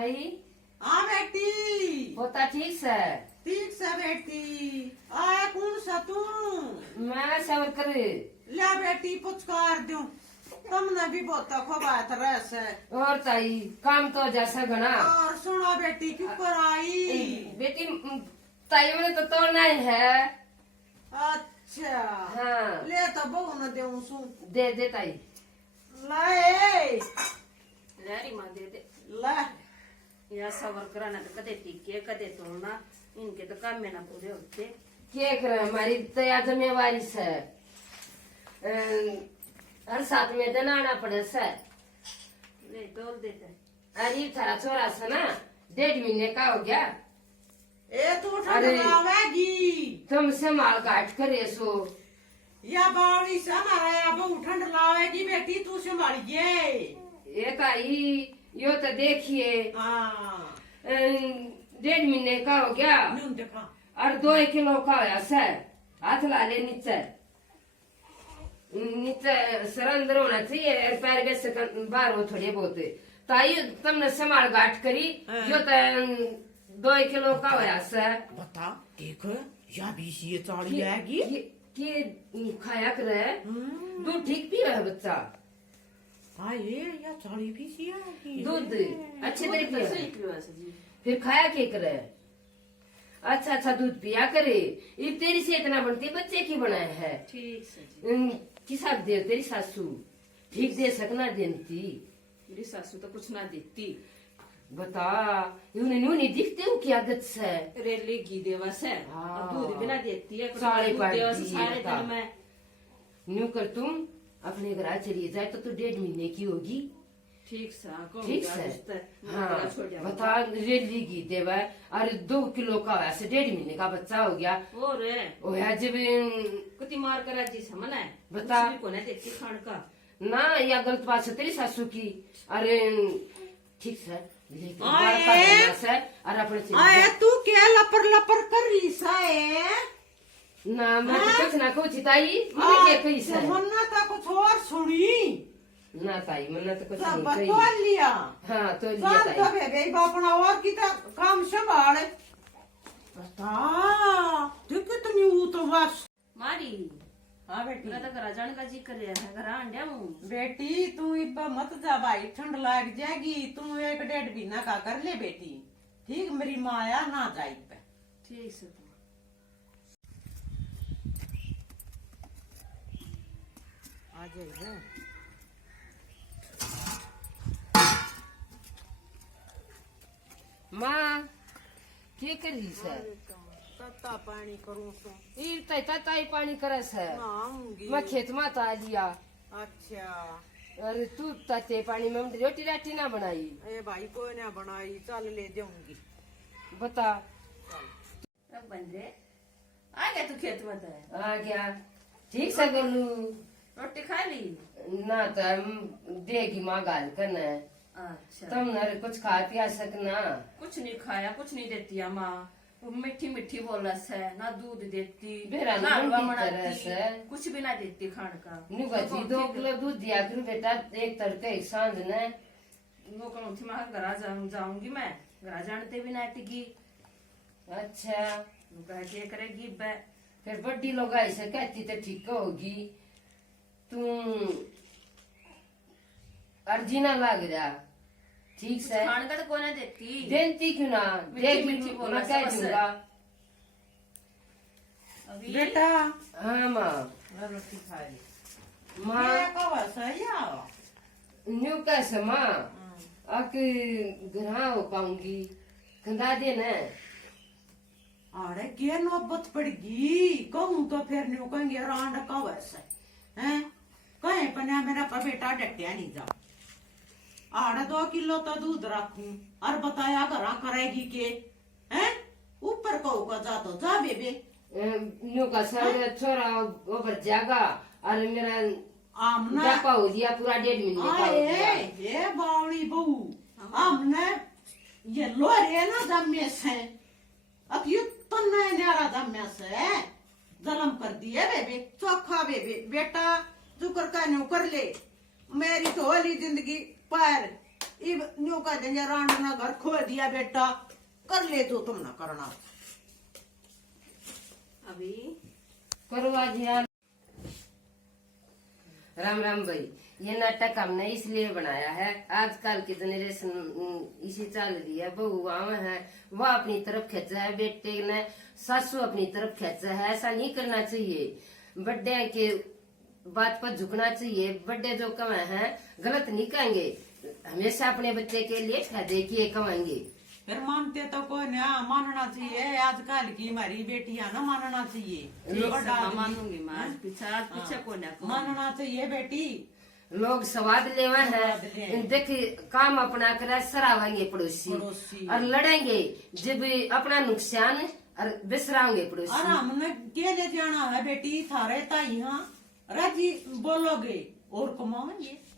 ताई हाँ बेटी। पोता ठीक से? ठीक से बेटी। आया कौन सा तू? मैं सबर कर। ले बेटी पुचकार दूं। तुमने भी बहुत खबात रस है। और ताई काम तो जैसा घना। और सुना बेटी क्यों पर आई? बेटी ताई मैंने तो तोड़ना ही है। अच्छा हाँ ले तो बहू न देऊं सू। दे दे ताई। ले री माँ दे दे ले या सबर कराना तो कदे टिके कदे तोड़ना इनके तो काम में ना पूरे होते। क्या करे हमारी तो या जिम्मेवारी से हर साथ में दिन आना पड़े से। ले तोल देते अरे थारा छोरा से ना 1.5 महीने का हो गया। ए तू अरे। ठंडलावेगी तुम से माल काट करे सो या बावड़ी से हमारा या बहू ठंड लावेगी बेटी तू संभालिए। ये ताई यो तो देखिए हाँ 1.5 महीने का हो गया न्यून देखा। और 2 किलो का होया से। हाथ ला ले नीचे नीचे सर अंदर होना चाहिए और पैर बेस बाहर हो थोड़ी बहुत। ताई तुमने संभाल गाठ करी हाँ। यो तो 2 किलो का होया से। बता देख या भी ये चाड़ी आएगी। कि खाया करे दूध ठीक पियो है बच्चा। हाँ ये या चाड़ी भी सी आएगी। दूध अच्छे तरीके सही से पियो ऐसे जी। फिर खाया के करे। अच्छा अच्छा दूध पिया करे। ये तेरी से इतना बनती बच्चे की बनाया है। ठीक से जी। किसा दे तेरी सासू ठीक दे सकना देती। मेरी सासू तो कुछ ना देती। बता उन्हें नहीं दिखते हो क्या गत से। रेली घी देवा से हाँ। और दूध भी ना देती है कुछ सारे दूध पानी देवा से दिए सारे बता। दिन में न्यू कर तुम अपने घर चलिए जाए तो 1.5 महीने की होगी। ठीक से ठीक से हाँ बता रेली घी देवा और 2 किलो का वैसे 1.5 महीने का बच्चा हो गया। वो रे ओ है जब कुछ मार करा जी से मना है बता। को ना देती खान का ना या गलत बात है तेरी सासू की। अरे ठीक है लेकिन आए। बार पार से और अपने चले आए जा। तू क्या लपर लपर कर रही साए? ना मैं तो कुछ ना कुछ ताई मैंने क्या कही से। हमने तो कुछ और सुनी। ना ताई मैंने तो कुछ सब नहीं कही। बतौल लिया। हाँ तो लिया चल ताई। तो बेबे बापना और की काम संभाल। बता तू कितनी हूँ तो बस। मारी हाँ बेटी। मेरा तो घर जाने का जी कर रहा है घर अंडा हूँ। बेटी तू इब्बा मत जा भाई ठंड लग जाएगी। तू 1-1.5 महीना का कर ले बेटी। ठीक मेरी माया ना जाई पे। ठीक से तो आ जाइए। माँ क्या कर रही से? तत्ता पानी करूँ तो ई ताई ताई पानी करे से। ना आऊंगी। मैं खेत में ता लिया। अच्छा अरे तू ताते पानी में रोटी राटी ना बनाई। ए भाई कोई ना बनाई चल ले जाऊंगी। बता अब बन रे आ गया तू खेत में तो आ गया ठीक से गलू रोटी खा ली। ना तो हम देगी माँ गाल करना है। अच्छा तुम न कुछ खा पिया सकना। कुछ नहीं खाया कुछ नहीं देती है माँ। वो मीठी मीठी बोलस है ना दूध देती बेरा ना हलवा की तरह बनाती से। कुछ भी ना देती खान का। नु बची 2 किलो दूध दिया करूँ बेटा एक तड़के एक सांझ ने। वो कहूँ थी मैं घर जाऊंगी मैं घर जानते भी ना टिकी। अच्छा वो कह के करेगी बे फिर बड्डी लोग ऐसे कहती तो ठीक होगी। तुम अर्जी ना लग रहा ठीक से। खान का तो कोई ना देती। देती क्यों ना मीठी देगी मीठी बोला मैं कह बस। दूंगा। अभी बेटा हाँ माँ रोटी खा ली। माँ ये कब सही आओ? न्यू कैसे माँ आके घर हो पाऊंगी कंधा देना। अरे क्या नौबत पड़गी। कहूँ तो फिर न्यू कहेंगे रांड कब ऐसे हैं कहे पन्या मेरा बेटा डटिया नहीं जा। आड़े 2 किलो तो दूध रखूं और बताया करा करेगी के हैं ऊपर कहो का जा तो जा बेबे। न्यू का सर छोरा ऊपर जागा और मेरा आमना जापा हो गया पूरा 1.5 महीने का हो गया। आए ये बावड़ी बहू हमने ये लोरे ना जमे से अब ये तो नए न्यारा जमे से जलम कर दिए बेबे चोखा बेबे बेटा जुकर का न्यू कर ले। मेरी तो होली जिंदगी पर इब न्यू कह देंगे रांड ना घर खो दिया बेटा, कर ले तो तुम ना करना। अभी करो आज यार। राम राम भाई, ये नाटक हमने इसलिए बनाया है, आजकल की जनरेशन इसी चल रही है। बहू आवा है वह अपनी तरफ खींचा है, बेटे ने सासू अपनी तरफ खींचा है। ऐसा नहीं करना चाहिए, बड़े के बात पर झुकना चाहिए। बड़े जो कमाए हैं गलत नहीं कहेंगे, हमेशा अपने बच्चे के लिए फायदे किए कमाएंगे। फिर मानते तो कोई ना, मानना चाहिए। आजकल की हमारी बेटियां ना मानना चाहिए। बड़ा आदमी- मानूंगी मैं, आज पीछे को ना मानना चाहिए बेटी। लोग स्वाद लेवा स्वाद है, ले। देख काम अपना करे सरावेंगे पड़ोसी और लड़ेंगे जब अपना नुकसान और बिसराओगे और पड़ोसी। हमने के ले जाना है बेटी, थारे ताई हाँ राजी बोलोगे और कमाओगे।